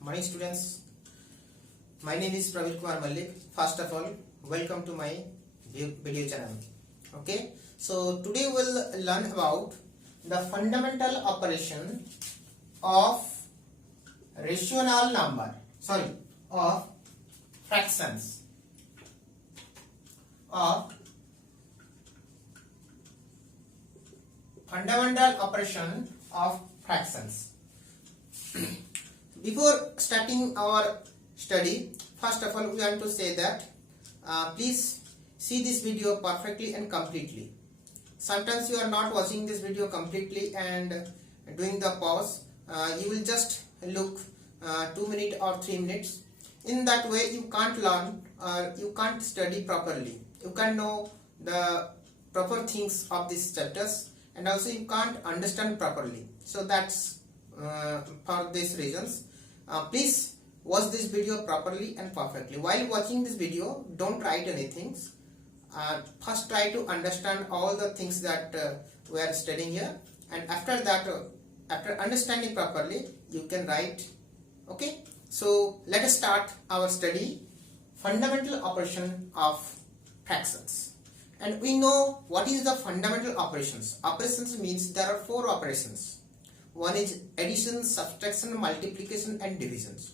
Morning students, my name is Praveen Kumar Malik. First of all, welcome to my video channel. Okay, so today we'll learn about the fundamental operation of rational number, of fractions, of fundamental operation of fractions. Before starting our study, first of all we want to say that please see this video perfectly and completely. Sometimes you are not watching this video completely and doing the pause. You will just look 2 minutes or 3 minutes. In that way you can't learn or you can't study properly. You can't know the proper things of these chapters, and also you can't understand properly. So that's for these reasons. Please watch this video properly and perfectly. While watching this video, don't write anything. First try to understand all the things that we are studying here, and after that, after understanding properly, you can write. Okay, so let us start our study. Fundamental operation of fractions. And we know what is the fundamental operations. Operations means there are 4 operations. One is addition, subtraction, multiplication and divisions.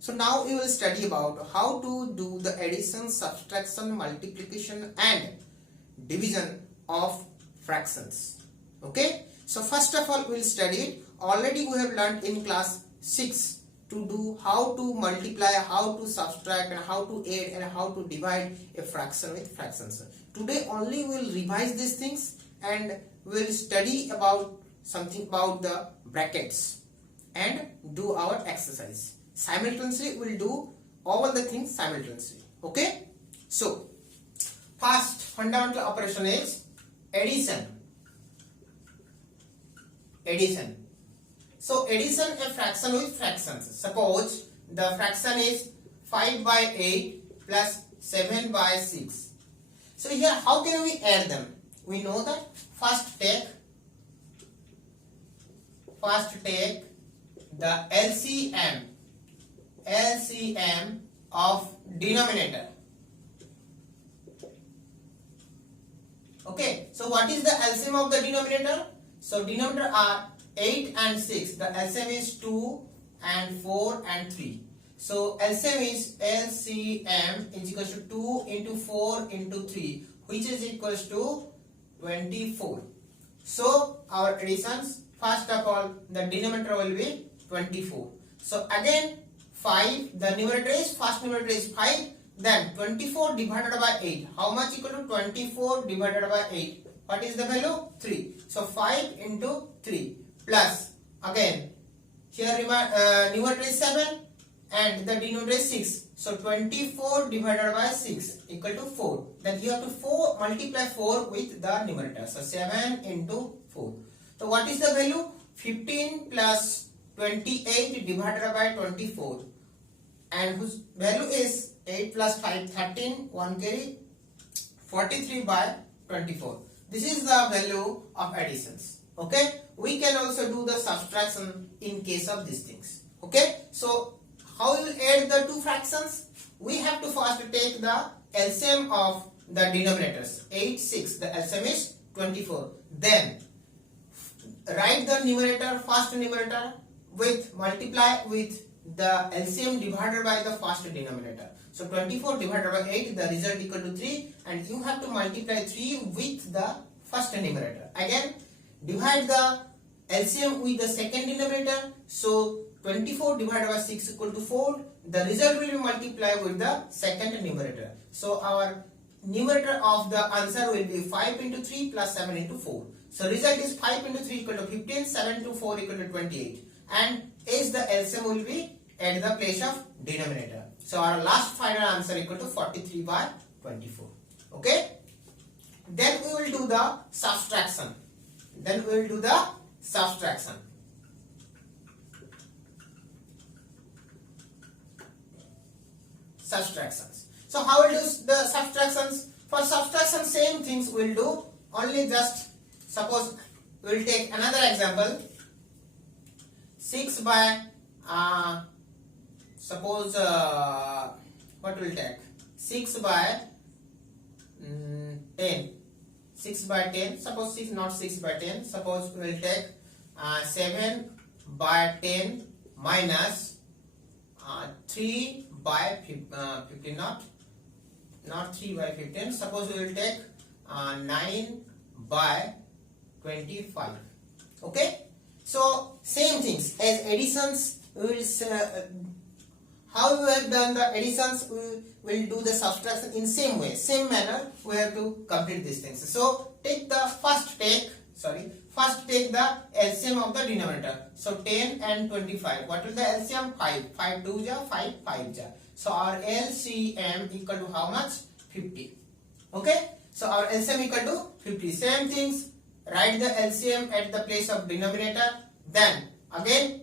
So now we will study about how to do the addition, subtraction, multiplication and division of fractions. Okay, so first of all we will study it. Already we have learned in class 6 to do how to multiply, how to subtract and how to add and how to divide a fraction with fractions. Today only we will revise these things and we will study about something about the brackets and do our exercise. Simultaneously we will do all the things simultaneously. Okay, so first fundamental operation is addition. So addition a fraction with fractions. Suppose the fraction is 5 by 8 plus 7 by 6. So here how can we add them? We know that first take the LCM of denominator. Okay, so what is the LCM of the denominator? So denominator are 8 and 6. The LCM is 2 and 4 and 3. So LCM is equals to 2 into 4 into 3, which is equals to 24. So our additions, first of all the denominator will be 24. So again 5, the numerator is, first numerator is 5, then 24 divided by 8. How much equal to 24 divided by 8? What is the value? 3. So 5 into 3 plus, again here numerator is 7 and the denominator is 6. So 24 divided by 6 equal to 4. Then you have to multiply 4 with the numerator. So 7 into 4. So what is the value? 15 plus 28 divided by 24, and whose value is 8 plus 5 13, 1 carry, 43 by 24. This is the value of additions. Okay, we can also do the subtraction in case of these things. Okay, so how we will add the two fractions? We have to first take the LCM of the denominators. 8, 6, the LCM is 24. Then write the numerator, first numerator, with multiply with the LCM divided by the first denominator. So 24 divided by 8, the result equal to 3, and you have to multiply 3 with the first numerator. Again divide the LCM with the second denominator. So 24 divided by 6 equal to 4. The result will be multiplied with the second numerator. So our numerator of the answer will be 5 into 3 plus 7 into 4. So result is 5 into 3 equal to 15, 7 into 4 equal to 28. And as the LCM will be at the place of denominator. So our last final answer equal to 43 by 24. Okay. Then we will do the subtraction. Subtractions. So how will do the subtractions? For subtraction same things we will do, only just suppose we will take another example. 6 by suppose what will take 6 by 10, 6 by 10, suppose 6, not 6 by 10, suppose we will take 7 by 10 minus 3 by 15, not 3 by 15, suppose we will take 9 by 25. Okay, so same things as additions. We will how we have done the additions, we will do the subtraction in same way, same manner we have to complete these things. So take the first take the LCM of the denominator. So 10 and 25, what is the LCM? 5, 5 2 ja, 5 5 ja. So our LCM equal to how much? 50. Okay, so our LCM equal to 50. Same things, write the LCM at the place of denominator, then again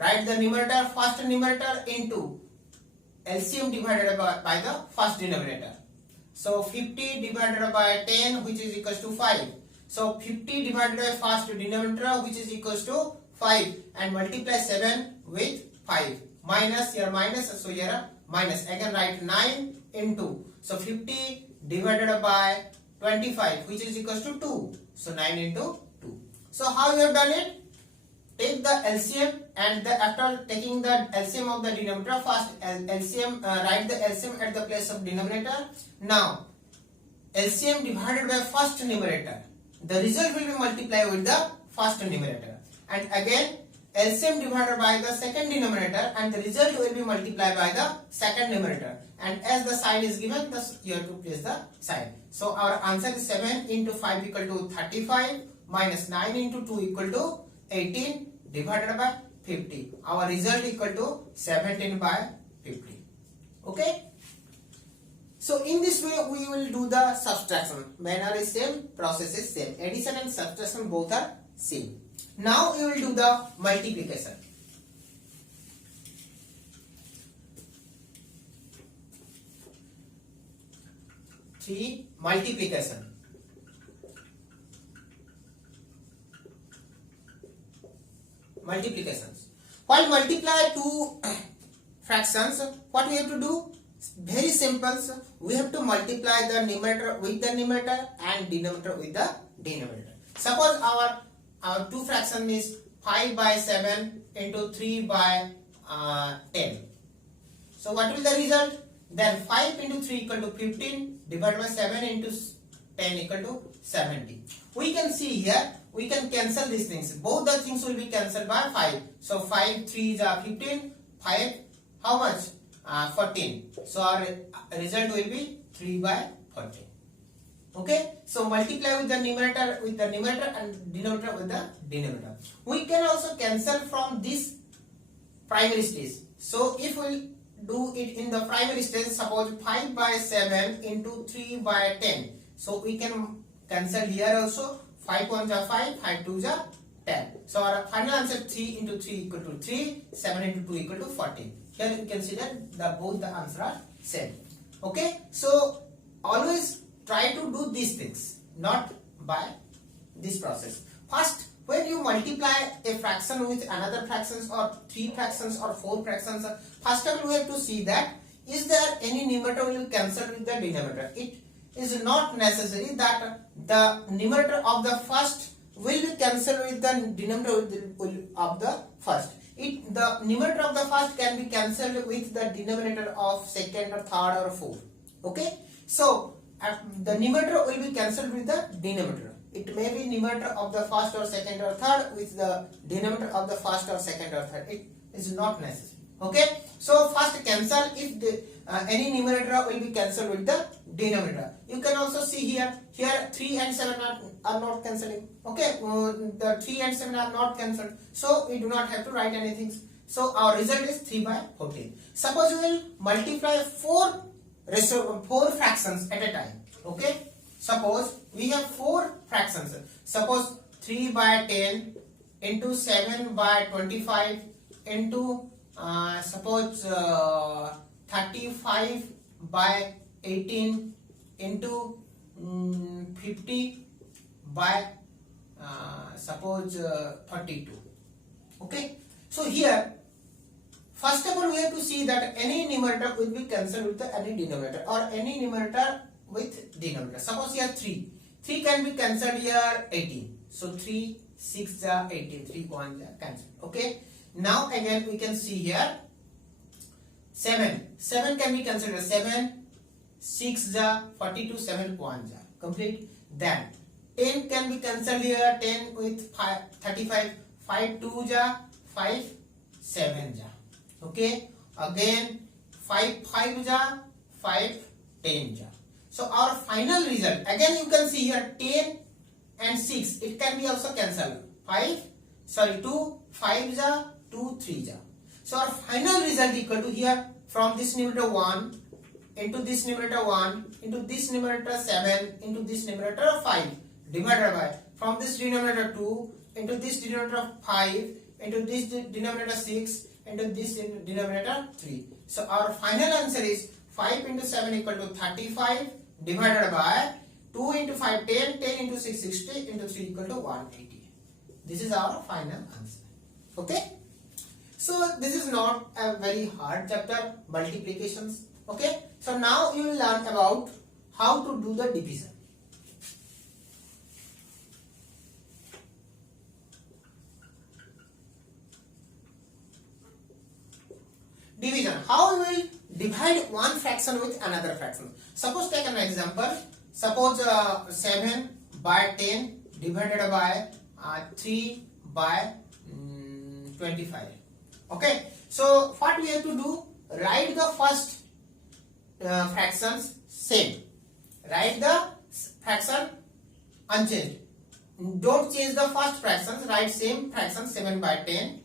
write the numerator, first numerator into LCM divided by the first denominator. So 50 divided by 10, which is equals to 5. So 50 divided by first denominator, which is equals to 5, and multiply 7 with 5. Minus, here minus, so here minus. Again write 9 into, so 50 divided by 25, which is equals to 2. So 9 into 2. So how you have done it? Take the LCM, and after taking the LCM of the denominator, first LCM, write the LCM at the place of denominator. Now LCM divided by first numerator, the result will be multiplied with the first numerator, and again LCM divided by the second denominator, and the result will be multiplied by the second numerator, and as the sign is given, thus you have to place the sign. So our answer is 7 into 5 equal to 35 minus 9 into 2 equal to 18 divided by 50. Our result equal to 17 by 50. Okay. So in this way we will do the subtraction. Manner is same, process is same. Addition and subtraction both are same. Now we will do the multiplication. Multiplication. Multiplications. While multiply two fractions, what we have to do? Very simple. We have to multiply the numerator with the numerator and denominator with the denominator. Suppose our two fraction is 5 by 7 into 3 by 10. So what will the result? Then 5 into 3 equal to 15 divided by 7 into 10 equal to 70. We can see here, we can cancel these things. Both the things will be cancelled by 5. So 5 3s are 15. 5 how much? 14. So our result will be 3 by 14. Okay. So multiply with the numerator and denominator with the denominator. We can also cancel from this primary stage. So if we do it in the primary stage, suppose 5 by 7 into 3 by 10. So we can cancel here also. 5 1s are 5, 5 2s are 10. So our final answer 3 into 3 equal to 3, 7 into 2 equal to 14. Here you can see that both the answers are same. Okay, so always try to do these things, not by this process. First, when you multiply a fraction with another fractions or 3 fractions or 4 fractions, first of all we have to see that is there any numerator will be cancelled with the denominator. It is not necessary that the numerator of the first will be cancelled with the denominator of the first. The numerator of the first can be cancelled with the denominator of second or third or fourth. Okay, so the numerator will be cancelled with the denominator. It may be numerator of the first or second or third with the denominator of the first or second or third. It is not necessary. Okay, so first cancel if any numerator will be cancelled with the denominator. You can also see here 3 and 7 are not cancelling. Okay, the 3 and 7 are not cancelled, so we do not have to write anything. So our result is 3 by 14. Suppose we will multiply 4 fractions at a time. Okay, suppose we have 4 fractions. Suppose 3 by 10 into 7 by 25 into suppose 35 by 18 into 50 by suppose 32. Okay, so here First of all, we have to see that any numerator will be cancelled with any denominator, or any numerator with denominator. Suppose here 3. 3 can be cancelled here 18. So 3 6 ja 18, 3 1 ja cancelled. Okay. Now again we can see here 7. 7 can be cancelled here 7 6 ja 42, 7 1 ja complete. Then 10 can be cancelled here 10 with 5, 35, 5 2 ja 5 7 ja. Okay, again 5 5 ja 5 10 ja. So our final result, again you can see here 10 and 6, it can be also cancelled. 2 5 ja 2 3 ja. So our final result equal to here, from this numerator 1 into this numerator 1 into this numerator 7 into this numerator 5 divided by, from this denominator 2 into this denominator 5 into this denominator 6 into this denominator 3. So our final answer is 5 into 7 equal to 35 divided by 2 into 5 10, 10 into 6 60 into 3 equal to 180. This is our final answer. Okay. So this is not a very hard chapter, multiplications. Okay. So now you will learn about how to do the division. Division. How we will divide one fraction with another fraction. Suppose take an example. Suppose 7 by 10 divided by 3 by 25. Okay. So what we have to do? Write the first fractions same. Write the fraction unchanged. Don't change the first fractions. Write same fraction 7 by 10.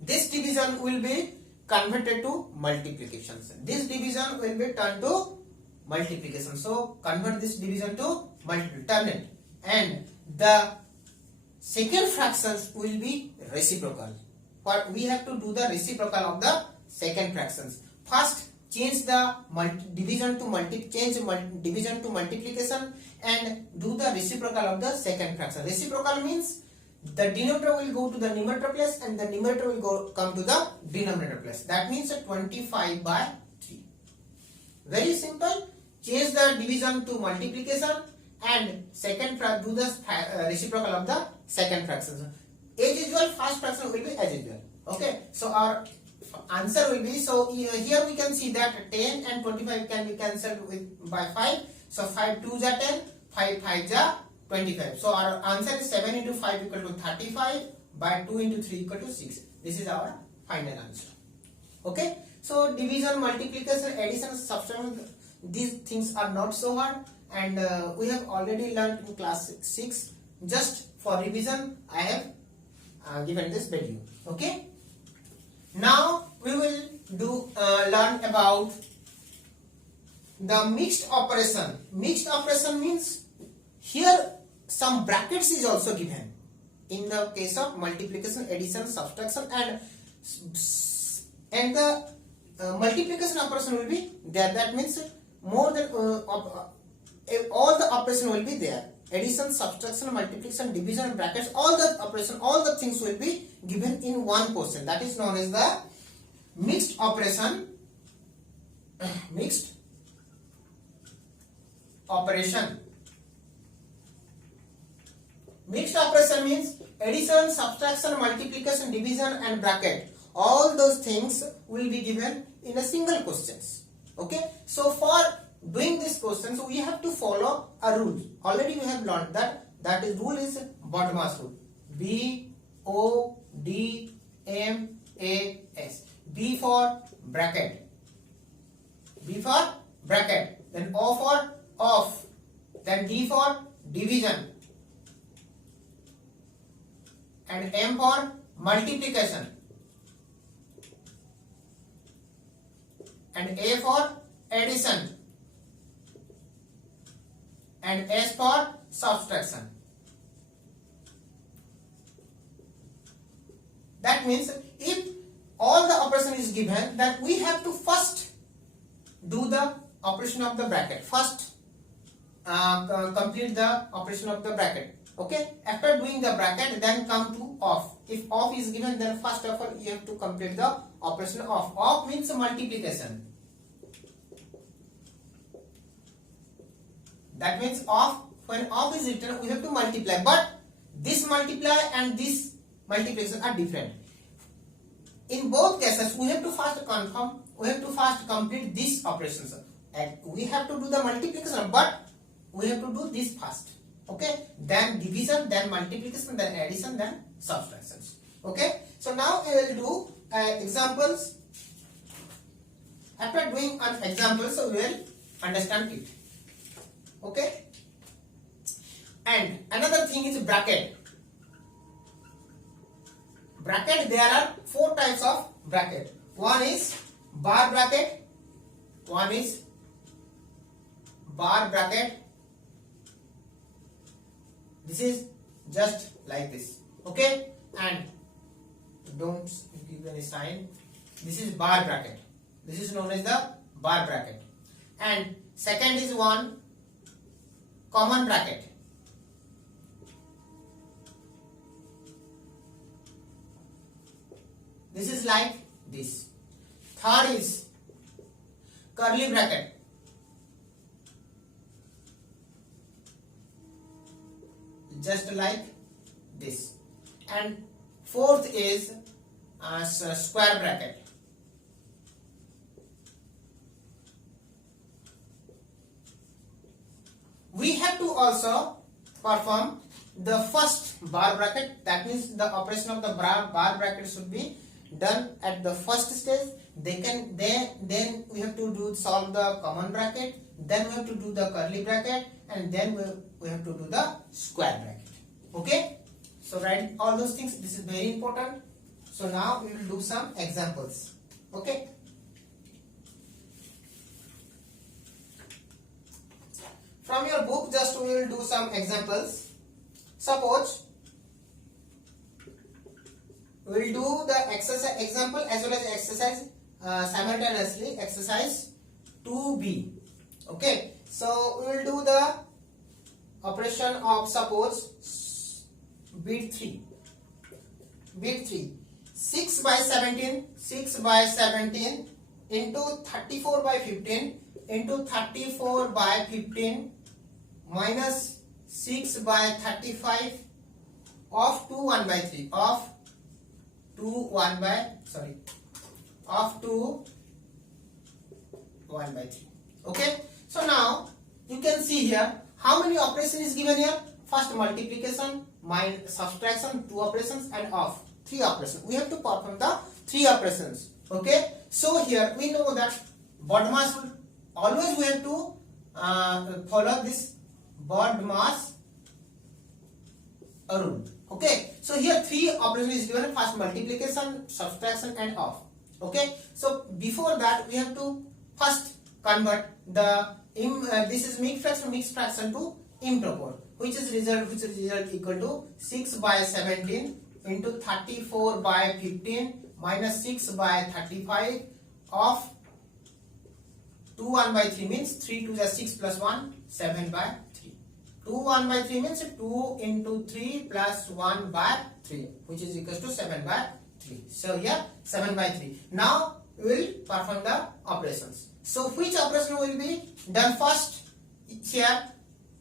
This division will be converted to multiplication. This division will be turned to multiplication. So convert this division to multiplication. Turn it. And the second fractions will be reciprocal. But we have to do the reciprocal of the second fractions. First, change the division to division to multiplication and do the reciprocal of the second fraction. Reciprocal means the denominator will go to the numerator place and the numerator will come to the denominator place. That means 25 by 3. Very simple. Change the division to multiplication and second do the reciprocal of the second fraction. As usual, first fraction will be as usual. Okay. So our answer will be, so here we can see that 10 and 25 can be cancelled with by 5. So 5 2 ja 10, 5 5 ja 25. So our answer is 7 into 5 equal to 35 by 2 into 3 equal to 6. This is our final answer. Okay. So division, multiplication, addition, subtraction, these things are not so hard, and we have already learned in class 6. Just for revision, I have given this video. Okay. Now we will learn about the mixed operation. Mixed operation means here some brackets is also given in the case of multiplication, addition, subtraction, and the multiplication operation will be there. That means more than all the operation will be there. Addition, subtraction, multiplication, division, brackets, all the operation, all the things will be given in one question. That is known as the mixed operation. Mixed operation. Mixed operation means addition, subtraction, multiplication, division and bracket. All those things will be given in a single questions. Okay. So for doing this question, so we have to follow a rule. Already we have learned that. That is rule is BODMAS rule. BODMAS. B for bracket. B for bracket. Then O for off. Then D for division. And M for multiplication. And A for addition. And S for subtraction. That means if all the operation is given, that we have to first do the operation of the bracket. First complete the operation of the bracket. Okay. After doing the bracket, then come to off. if off is given, then first of all you have to complete the operation of. Off means multiplication. That means off, when off is written, we have to multiply. But this multiply and this multiplication are different. In both cases, we have to first confirm, we have to first complete these operations. And we have to do the multiplication, but we have to do this first. Okay, then division, then multiplication, then addition, then subtractions. Okay, so now we will do examples. After doing an example, so we will understand it. Okay, and another thing is bracket. Bracket, there are 4 types of bracket. One is bar bracket, one is bar bracket. This is just like this. Okay, and don't give any sign. This is bar bracket. This is known as the bar bracket. And second is one common bracket. This is like this. Third is curly bracket. Just like this. And fourth is square bracket. We have to also perform the first bar bracket. That means the operation of the bar bracket should be done at the first stage. Then we have to solve the common bracket. Then we have to do the curly bracket, and then we have to do the square bracket. Okay, so write all those things. This is very important. So now we will do some examples. Okay, from your book, just we will do some examples. Suppose we will do the exercise example as well as exercise simultaneously. Exercise 2b. Okay, so we will do the operation of, suppose, bit 3. 6 by 17 into 34 by 15 into 34 by 15 minus 6 by 35 of 2 1 by 3 of 2 1 by 3. Okay, so now you can see here how many operations is given here. First multiplication, subtraction, 2 operations, and off, 3 operations. We have to perform the 3 operations. Okay, so here we know that BODMAS will always, we have to follow this BODMAS rule. Okay, so here 3 operations is given. First multiplication, subtraction, and off. Okay, so before that we have to first convert the this is mixed fraction to improper, which is result equal to 6 by 17 into 34 by 15 minus 6 by 35 of 2 1 by 3 means 3 2 is 6 plus 1 7 by 3. 2 1 by 3 means 2 into 3 plus 1 by 3, which is equals to 7 by 3. So here 7 by 3. Now we will perform the operations. So which operation will be done first? Here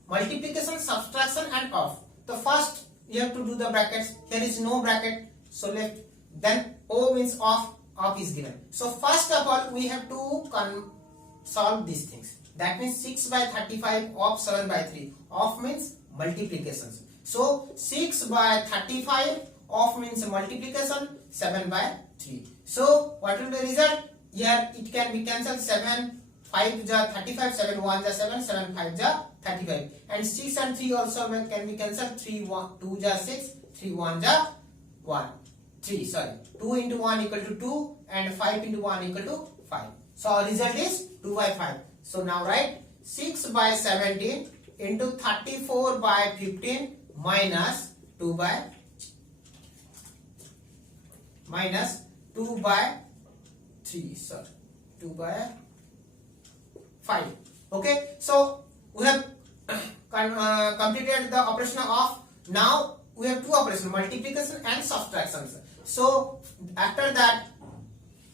multiplication, subtraction, and off. The first you have to do the brackets. Here is no bracket, so left. Then O means off is given. So first of all we have to solve these things. That means 6 by 35 of 7 by 3. Off means multiplications. So 6 by 35 off means multiplication, 7 by 3. So what will be the result? Here it can be cancelled. 7 5 ja 35, 7 1 ja 7, 7 5 ja 35, and 6 and 3 also can be cancelled. 3 1 2 ja 6, 3 1 ja 1 3, sorry, 2 into 1 equal to 2 and 5 into 1 equal to 5. So our result is 2 by 5. So now write 6 by 17 into 34 by 15 minus 2 by 3, sorry, 2 by 5. Okay, so we have completed the operation of. Now we have two operations, multiplication and subtractions. So after that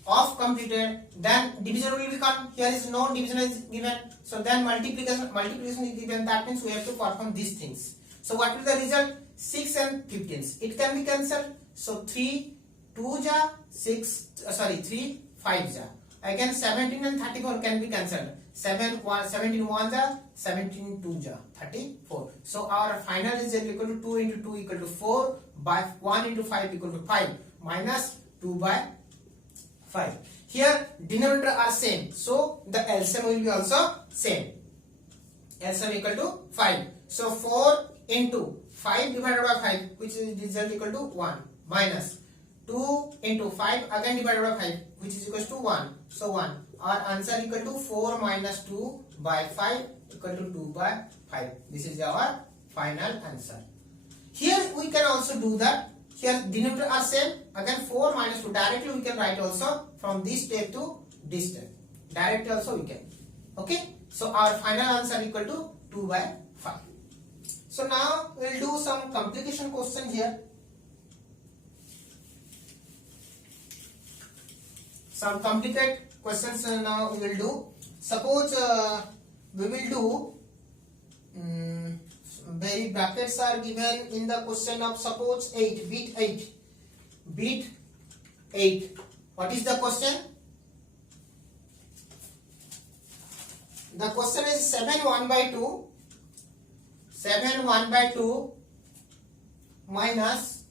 of completed, then division will become, here is no division is given, so then multiplication is given. That means we have to perform these things. So what will the result? 6 and 15, it can be cancelled. So 3 2 ja 6, 3 5 ja, again 17 and 34 can be cancelled. 17 1 ja, 17 2 ja, 34. So our final result equal to 2 into 2 equal to 4 by 1 into 5 equal to 5 minus 2 by 5. Here denominator are same, so the LCM will be also same. LCM equal to 5. So 4 into 5 divided by 5, which is result equal to 1, minus 2 into 5 again divided by 5, which is equal to 1. So 1. Our answer equal to 4 minus 2 by 5 equal to 2 by 5. This is our final answer. Here we can also do that. Here denominator are same. Again 4 minus 2. Directly we can write also from this step to this step. Directly also we can. Okay. So our final answer equal to 2 by 5. So now we will do some complication question here. Some complicated questions now we will do. Suppose we will do very brackets are given in the question of suppose 8, bit 8. What is the question? The question is 7 1 by 2 minus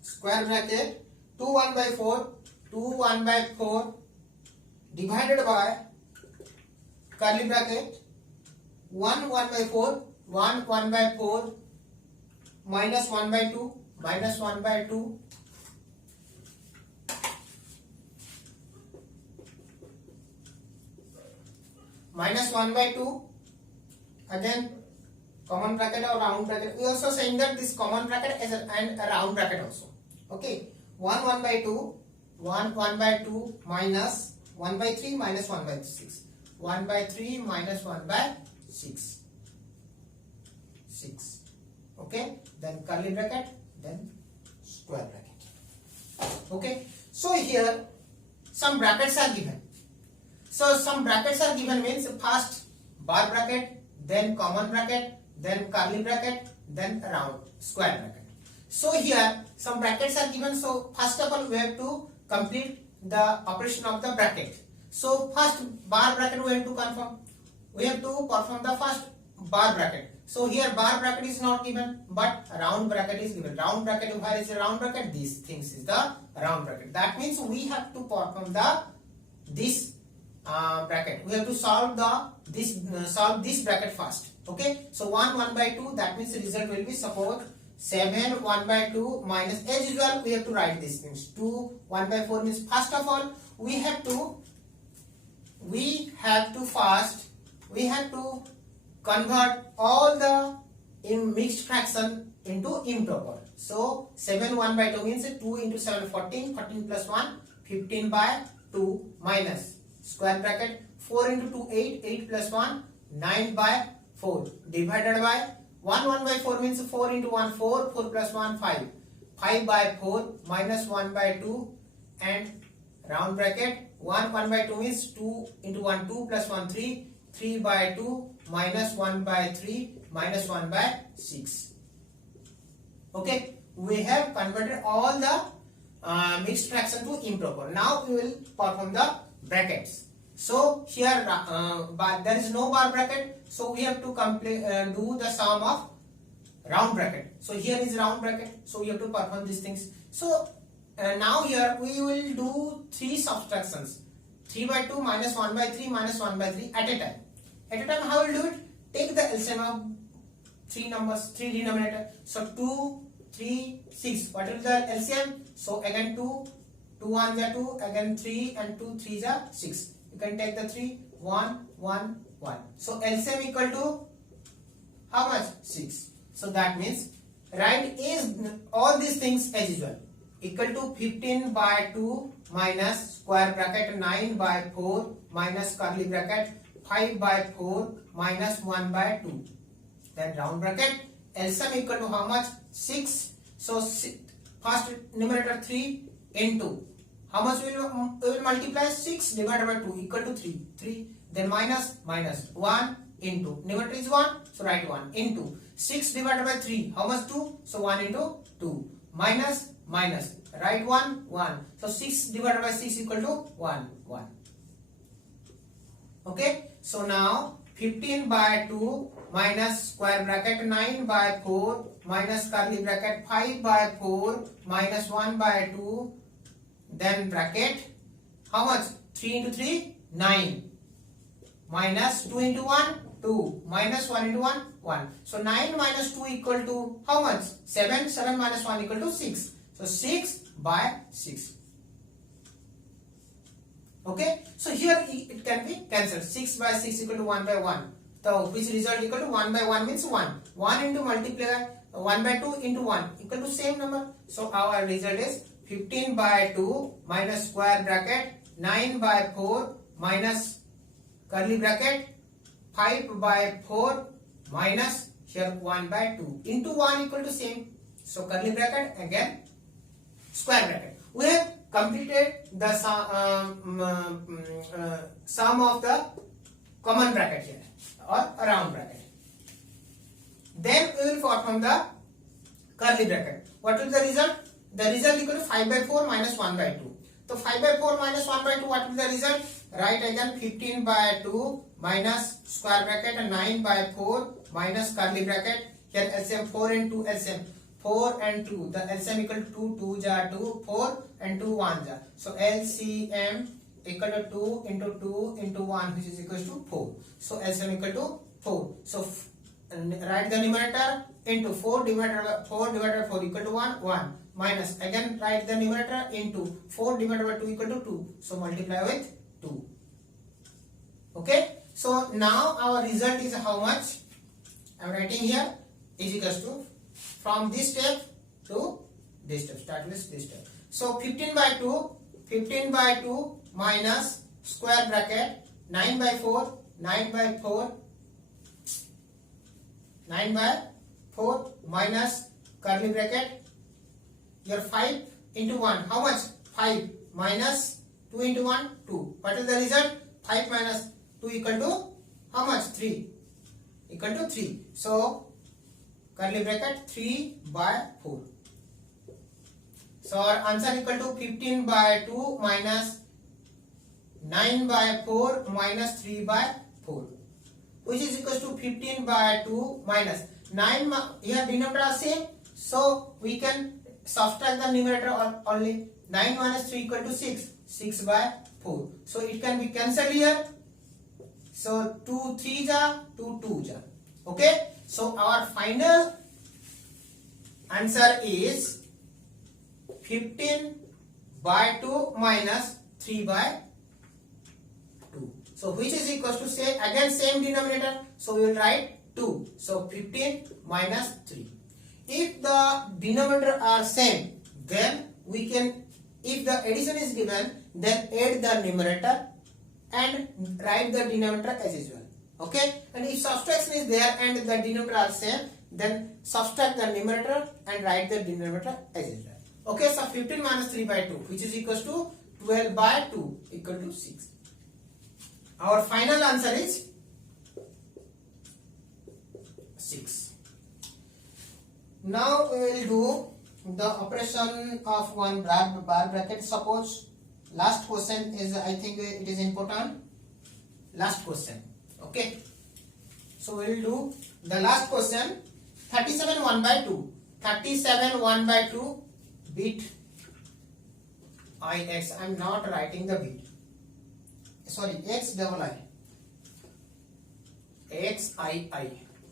square bracket 2 1 by 4 divided by curly bracket 1 1 by 4 1 1 by 4 minus 1 by 2 minus 1 by 2 minus 1 by 2, again common bracket or round bracket. We also saying that this common bracket is and a round bracket also. Okay, 1 1 by 2 1 1 by 2 minus 1 by 3 minus 1 by 6, 1 by 3 minus 1 by 6. Okay, then curly bracket, then square bracket. Okay, so here some brackets are given. So some brackets are given means first bar bracket, then common bracket, then curly bracket, then round square bracket. So here some brackets are given. So first of all we have to complete the operation of the bracket. So first bar bracket we have to confirm. We have to perform the first bar bracket. So here bar bracket is not given, but round bracket is given. Round bracket, where is the round bracket? These things is the round bracket. That means we have to perform this bracket. We have to solve this bracket first. Okay. So 1 1 by 2. That means the result will be suppose 7 1 by 2 minus, as usual we have to write these things. 2 1 by 4 means first of all we have to convert all the mixed fraction into improper. So 7 1 by 2 means 2 into 7 14, 14 plus 1 15 by 2 minus square bracket 4 into 2 8, 8 plus 1 9 by 4 divided by 1 1 by 4 means 4 into 1 4, 4 plus 1 5, 5 by 4 minus 1 by 2 and round bracket 1 1 by 2 means 2 into 1 2 plus 1 3, 3 by 2 minus 1 by 3 minus 1 by 6. Okay, we have converted all the mixed fraction to improper. Now we will perform the brackets. So here there is no bar bracket, so we have to do the sum of round bracket. So here is round bracket, so we have to perform these things. So now here we will do 3 subtractions. 3 by 2 minus 1 by 3 minus 1 by 3 at a time. At a time, how will do it? Take the LCM of 3 numbers, 3 denominator. So 2, 3, 6. What is the LCM? So again 2, 2 1 ja 2, again 3 and 2 3 ja 6. You can take the 3, 1, 1, 1. So LCM equal to how much? 6. So that means write is all these things as usual. Equal to 15 by 2 minus square bracket 9 by 4 minus curly bracket 5 by 4 minus 1 by 2. Then round bracket LCM equal to how much? 6. So first numerator 3 into how much we will multiply? 6 divided by 2 equal to 3. Then minus 1 into numerator is 1, so write 1 into 6 divided by 3. How much? 2. So 1 into 2 minus write 1. So 6 divided by 6 equal to 1. Okay. So now 15 by 2 minus square bracket 9 by 4 minus curly bracket 5 by 4 minus 1 by 2, then bracket how much? 3 into 3 9 minus 2 into 1 2 minus 1 into 1 1. So 9 minus 2 equal to how much? 7 minus 1 equal to 6. So 6 by 6. Okay, so here it can be cancelled. 6 by 6 equal to 1 by 1. So which result equal to 1 by 1 means 1. 1 into multiply 1 by 2 into 1 equal to same number. So our result is 15 by 2 minus square bracket 9 by 4 minus curly bracket 5 by 4 minus here 1 by 2 into 1 equal to same. So curly bracket again square bracket. We have completed the sum of the common bracket here or a round bracket. Then we will perform the curly bracket. What will be the result? The result equal to 5 by 4 minus 1 by 2. So 5 by 4 minus 1 by 2, what will be the result? Write again 15 by 2 minus square bracket and 9 by 4 minus curly bracket. Here LCM 4 and 2 LCM. 4 and 2. The LCM equal to 2 ja 2, 4 and 2 1 ja. So LCM equal to 2 into 1 which is equal to 4. So LCM equal to 4. So write the numerator into 4 divided by 4 equal to 1 minus again write the numerator into 4 divided by 2 equal to 2. So multiply with 2. Okay. So now our result is how much? I am writing here is equals to from this step to this step. Start with this step. So 15 by 2 minus square bracket 9 by 4 minus curly bracket your 5 into 1. How much? 5 minus 2 into 1 2. What is the result? 5 minus 2 equal to how much? 3 equal to 3. So curly bracket 3 by 4. So our answer equal to 15 by 2 minus 9 by 4 minus 3 by 4, which is equal to 15 by 2 minus 9. Here denominator are same, so we can subtract the numerator only. 9 minus 3 equal to 6 by 4. So it can be cancelled here. So 2 3 ja 2 2 ja. Okay. So our final answer is 15 by 2 minus 3 by 2. So which is equal to say again same denominator. So we will write 2. So 15 minus 3. If the denominator are same, then we can, if the addition is given, then add the numerator and write the denominator as usual. Okay. And if subtraction is there and the denominator are same, then subtract the numerator and write the denominator as usual. Okay. So 15 minus 3 by 2, which is equal to 12 by 2 equal to 6. Our final answer is 6. Now we will do the operation of one bar bracket. Suppose last question is, I think it is important. Last question. Okay. So we will do the last question. 37 1 by 2. 37 1 by 2 bit ix. I am not writing the bit. Sorry, x double I. xii.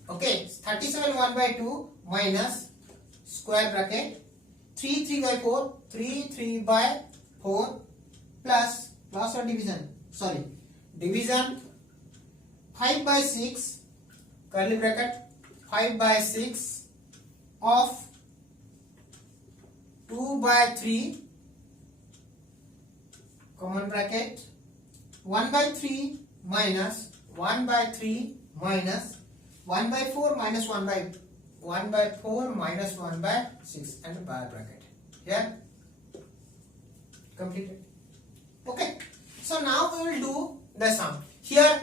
Okay. 37 1 by 2 minus square bracket 3 3 by 4 3 by 4 plus or division, sorry, division 5 by 6 curly bracket 5 by 6 of 2 by 3 common bracket 1 by 3 minus 1 by 3 minus 1 by 4 minus 1 by 1 by 4 minus 1 by 6 and bar bracket. Here completed. Okay, so now we will do the sum. Here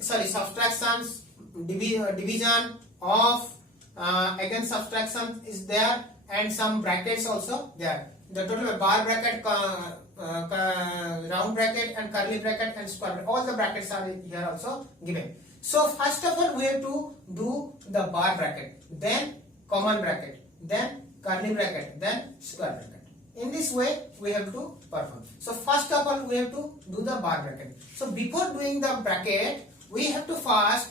subtractions, division of, again subtraction is there, and some brackets also there. The total bar bracket, round bracket and curly bracket and square bracket, all the brackets are here also given. So first of all we have to do the bar bracket, then common bracket, then curly bracket, then square bracket. In this way we have to perform. So first of all we have to do the bar bracket. So before doing the bracket we have to first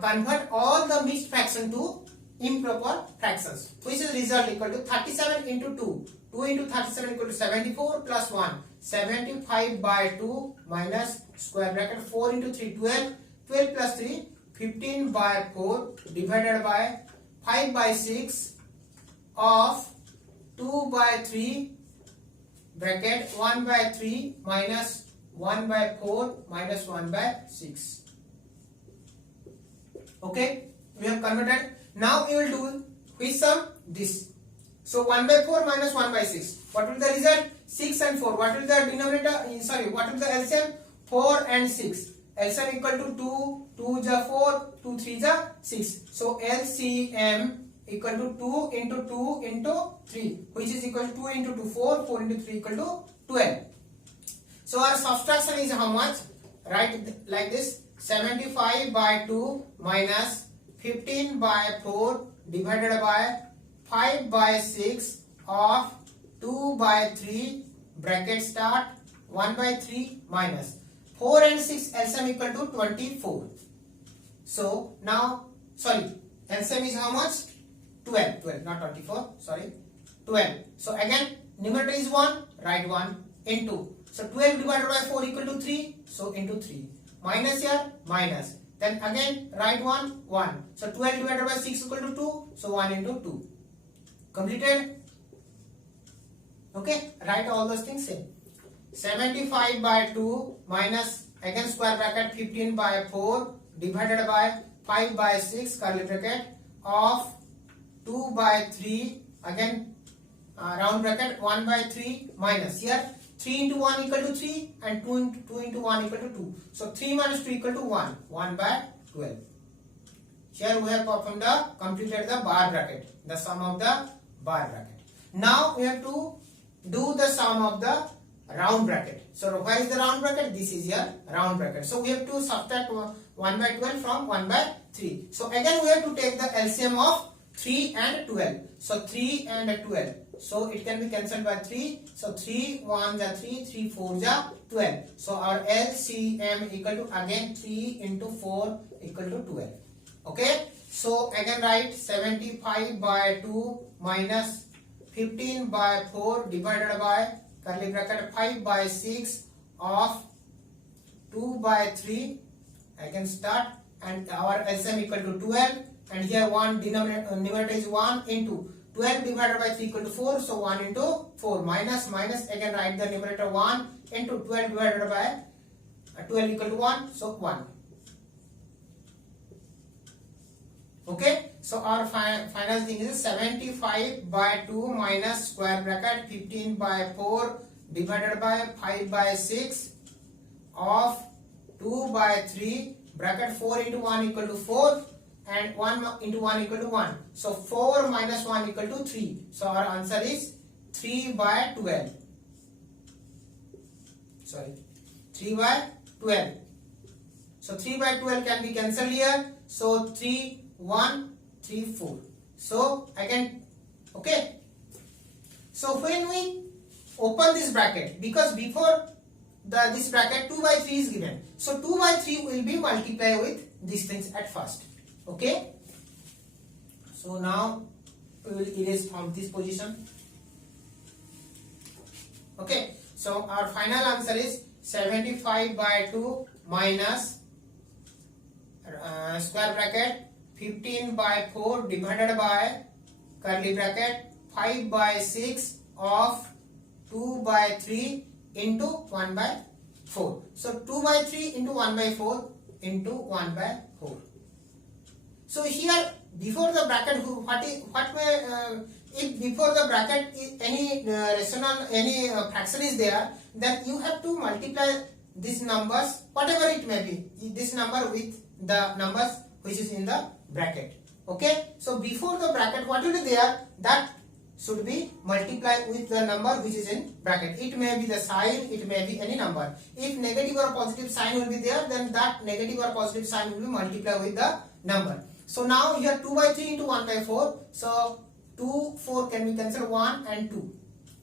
convert all the mixed fraction to improper fractions, which is result equal to 37 into 2. 2 into 37 equal to 74 plus 1. 75 by 2 minus square bracket 4 into 3 12. 12 plus 3 15 by 4 divided by 5 by 6 of 2 by 3 bracket 1 by 3 minus 1 by 4 minus 1 by 6. Okay, we have converted. Now we will do which sum? This. So 1 by 4 minus 1 by 6. What will the result? 6 and 4. What will the denominator? Sorry, what will the LCM? 4 and 6. LCM equal to 2. 2 ja 4. 2 3 ja 6. So LCM equal to 2 into 2 into 3, which is equal to 2 into 2 4. 4 into 3 equal to 12. So our subtraction is how much? Write like this: 75 by 2 minus 15 by 4 divided by 5 by 6 of 2 by 3 bracket start 1 by 3 minus 4 and 6 LCM equal to 24. So now, sorry, LCM is how much? 12, not 24, sorry, 12. So again, numerator is 1, write 1 into. So 12 divided by 4 equal to 3, so into 3. Minus here, minus. Then again, write 1, 1. So 12 divided by 6 equal to 2, so 1 into 2. Completed? Okay, write all those things same. 75 by 2 minus, again square bracket, 15 by 4 divided by 5 by 6 curly bracket of 2 by 3, again round bracket, 1 by 3 minus here 3 into 1 equal to 3 and 2 into 1 equal to 2. So 3 minus 2 equal to 1. 1 by 12. Here we have completed the bar bracket, the sum of the bar bracket. Now we have to do the sum of the round bracket. So where is the round bracket? This is your round bracket. So we have to subtract 1 by 12 from 1 by 3. So again we have to take the LCM of 3 and 12. So 3 and 12. So it can be cancelled by 3. So 3 1 ja 3, 3 4 ja 12. So our LCM equal to again 3 into 4 equal to 12. Okay. So again write 75 by 2 minus 15 by 4 divided by curly bracket 5 by 6 of 2 by 3. I can start, and our LCM equal to 12. And here one numerator is 1 into 12 divided by 3 equal to 4. So 1 into 4 minus again write the numerator 1 into 12 divided by 12 equal to 1. So 1. Okay. So our final thing is 75 by 2 minus square bracket 15 by 4 divided by 5 by 6 of 2 by 3 bracket 4 into 1 equal to 4. And 1 into 1 equal to 1. So 4 minus 1 equal to 3. So our answer is 3 by 12. Sorry, 3 by 12. So 3 by 12 can be cancelled here. So 3, 1, 3, 4. So again, okay. So when we open this bracket, because before this bracket 2 by 3 is given. So 2 by 3 will be multiplied with these things at first. Okay, so now we will erase from this position. Okay, so our final answer is 75 by 2 minus square bracket 15 by 4 divided by curly bracket 5 by 6 of 2 by 3 into 1 by 4. So 2 by 3 into 1 by 4 into 1 by 4. So here before the bracket, if before the bracket any rational, any fraction is there, then you have to multiply these numbers, whatever it may be, this number with the numbers which is in the bracket. Okay, so before the bracket, what will be there, that should be multiplied with the number which is in bracket. It may be the sign, it may be any number. If negative or positive sign will be there, then that negative or positive sign will be multiplied with the number. So now here 2 by 3 into 1 by 4. So 2, 4 can be cancelled, 1 and 2.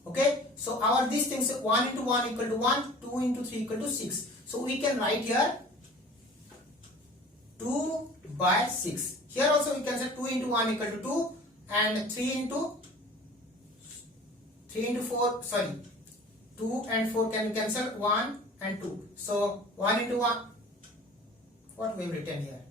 Okay, so our these things, 1 into 1 equal to 1, 2 into 3 equal to 6. So we can write here 2 by 6. Here also we can say 2 into 1 equal to 2, and 3 into 4, sorry, 2 and 4 can be cancelled, 1 and 2. So 1 into 1, what we have written here,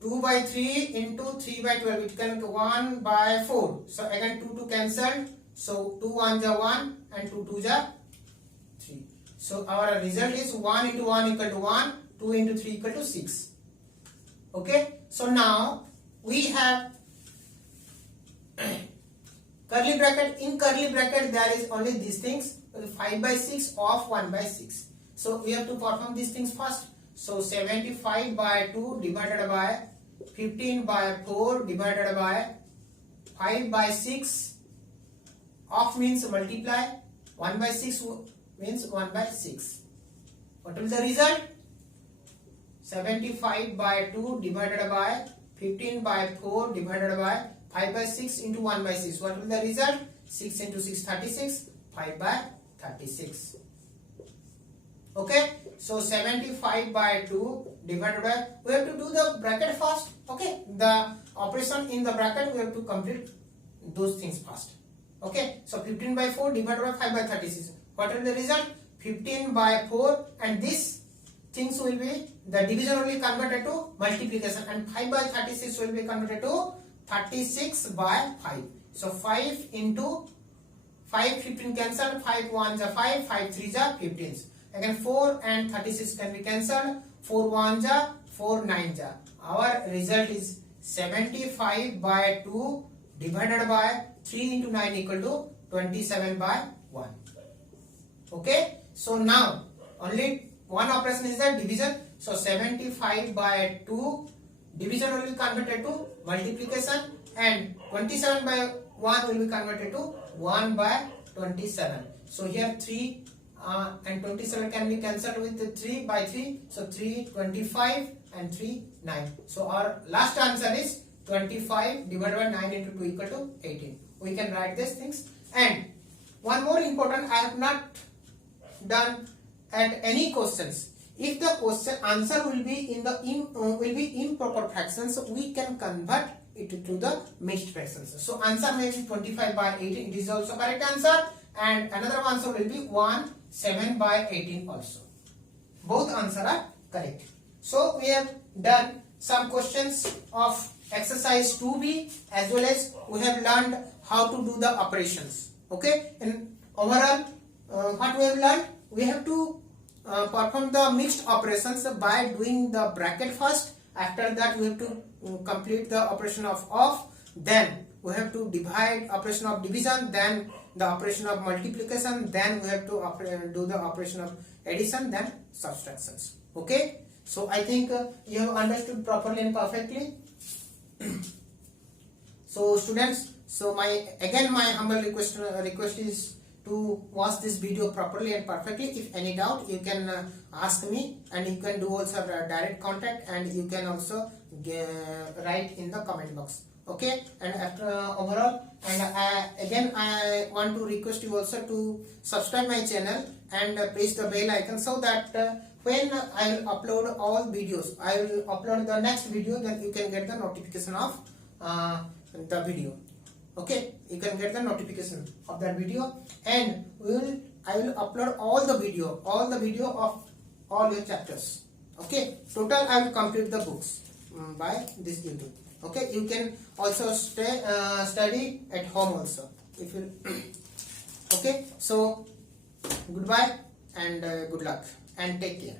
2 by 3 into 3 by 12, it can be 1 by 4. So again 2 cancelled, so 2 1 are 1 and 2 2 are 3. So our result is 1 into 1 equal to 1, 2 into 3 equal to 6. Okay, so now we have curly bracket. In curly bracket there is only these things, 5 by 6 of 1 by 6. So we have to perform these things first. So 75 by 2 divided by 15 by 4 divided by 5 by 6, of means multiply, 1 by 6 means 1 by 6. What will be the result? 75 by 2 divided by 15 by 4 divided by 5 by 6 into 1 by 6. What will be the result? 6 into 6 36, 5 by 36. Okay, so 75 by 2 divided by, we have to do the bracket first. Okay, the operation in the bracket we have to complete those things first. Okay, so 15 by 4 divided by 5 by 36. What will be the result? 15 by 4, and this things will be, the division will be converted to multiplication, and 5 by 36 will be converted to 36 by 5. So 5 into 5, 15 cancelled, 5 1s are 5, 5 3s are 15s. Again 4 and 36 can be cancelled, 4 1s are 4 9s are. Our result is 75 by 2 divided by 3 into 9 equal to 27 by 1. Okay, so now only one operation is the division. So 75 by 2 division will be converted to multiplication, and 27 by 1 will be converted to 1 by 27. So here 3 and 27 can be cancelled with 3 by 3. So 3 25 and 3 9. So our last answer is 25 divided by 9 into 2 equal to 18. We can write these things. And one more important, I have not done at any questions. If the question answer will be in the improper fractions, we can convert it to the mixed fractions. So answer may be 25 by 18. It is also correct answer. And another answer will be 1 7 by 18 also. Both answer are correct. So we have done some questions of exercise 2B, as well as we have learned how to do the operations. Okay, and overall what we have learned, we have to perform the mixed operations by doing the bracket first. After that we have to complete the operation of then we have to divide, operation of division, then the operation of multiplication, then we have to do the operation of addition, then subtractions. Okay, so I think you have understood properly and perfectly. So students, so my humble request is to watch this video properly and perfectly. If any doubt, you can ask me, and you can do also direct contact, and you can also write in the comment box. Okay, and after overall, and I want to request you also to subscribe my channel and press the bell icon, so that when I will upload all videos, I will upload the next video, then you can get the notification of the video. Okay, you can get the notification of that video, and I will upload all the video of all your chapters. Okay, total I will complete the books by this YouTube. Okay, you can also study at home also if you okay. So goodbye and good luck and take care.